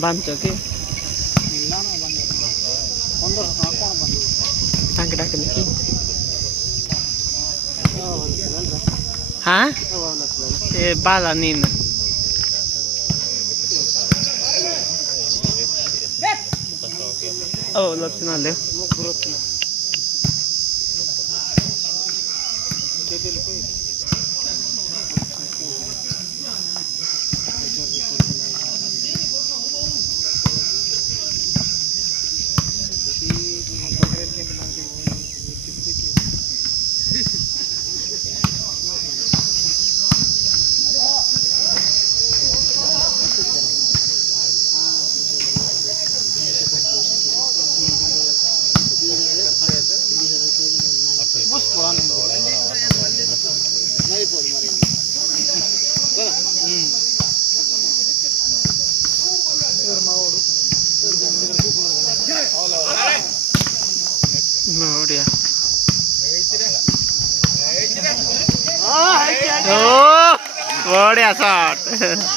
बांधतो की टांग टाकले की हाँ ये बाला नीन ओ लक्षण आले Nodia. Oh, what a shot!